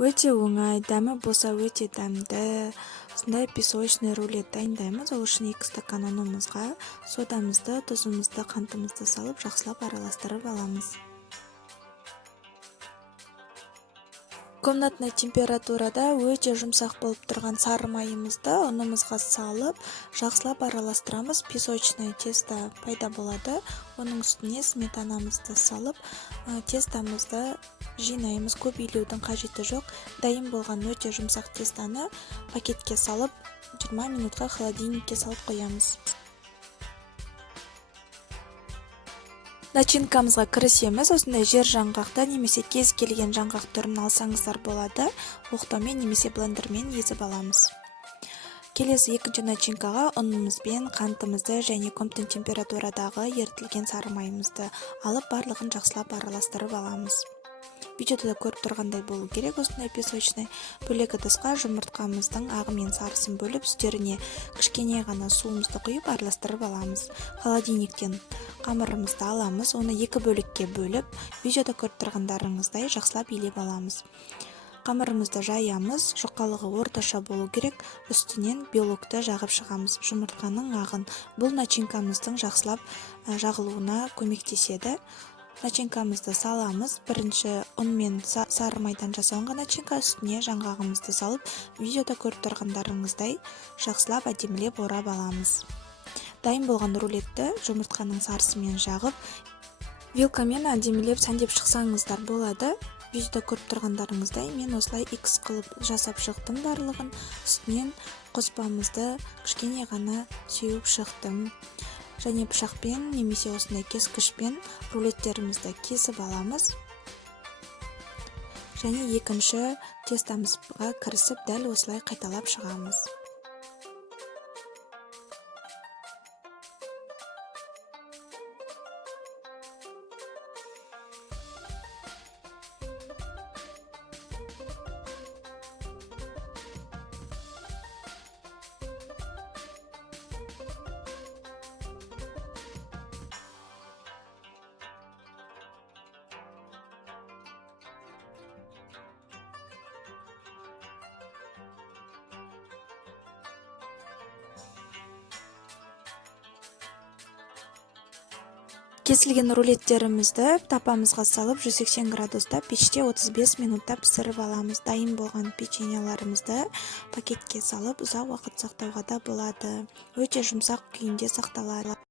Өте оңай, дәмі болса өте дәмді. Осындай песочный рулет дайындаймыз. Ол үшін 2 стакан ұнымызға содамызды, тұзымызды, қантымызды салып, жақсылап араластырып аламыз. Комнатный температурада өте жұмсақ болып тұрған сары майымызды ұнымызға салып, жақсылап араластырамыз. Песочный тесто пайда болады. Оның үстіне сметанамызды салып, тестамызды жинаймыз. Көп илеудің қажеті жоқ. Дайын болған өте жұмсақ тестаны пакетке салып, 20 минутқа холодильникке салып қоямыз. Начинкамызға кірісеміз. Осындай жер жаңғақта немесе кез келген жаңғақ түрін алсаңыздар болады. Оқтаумен немесе блендермен езіп аламыз. Келесі екінші начинкаға ұнымызбен қантымызды және комнатный температурадағы ерітілген сары майымызды алып, барлығын жақсылап араластырып аламыз. Видеода көріп тұрғандай болу керек. Осындай песочный бөлек ыдысқа жұмыртқамыздың ағы мен сарысын бөліп, үстеріне кішкене ғана суымызды құйып араластырып аламыз. Холодильниктен қамырымызды аламыз, оны 2 бөлікке бөліп, видеода көріп тұрғандарыңыздай жақсылап илеп аламыз. Қамырымызды жаямыз, жұқалығы орташа болу керек, үстінен белокты жағып шығамыз. Жұмыртқаның ағын бұл начинкамыздың жақсылап жағылуына көмектеседі. Начинкамызды саламыз. Бірінші ұн мен сары майдан жасалынған начинка, үстіне жаңғағымызды салып, видеода көріп тұрғандарыңыздай жақсылап әдемілеп орап аламыз. Дайын болған рулетті жұмыртқаның сарысымен жағып, вилкамен әдемілеп сәндеп шықсаңыздар болады. Видеода көріп тұрғандарыңыздай мен осылай X қылып жасап шықтым барлығын. Үстінен қоспамызды кішкене ғана сеуіп шықтым. Және пышақпен немесе осындай кескішпен рулеттерімізді кесіп аламыз. Және екінші тестамызға кірісіп, дәл осылай қайталап шығамыз. Кесілген рулеттерімізді тапамызға салып 180 градуста пеште 35 минутта пісіріп аламыз. Дайын болған печеньеларымызды пакетке салып ұзақ уақыт сақтауға да болады. Өте жұмсақ күйінде сақталады.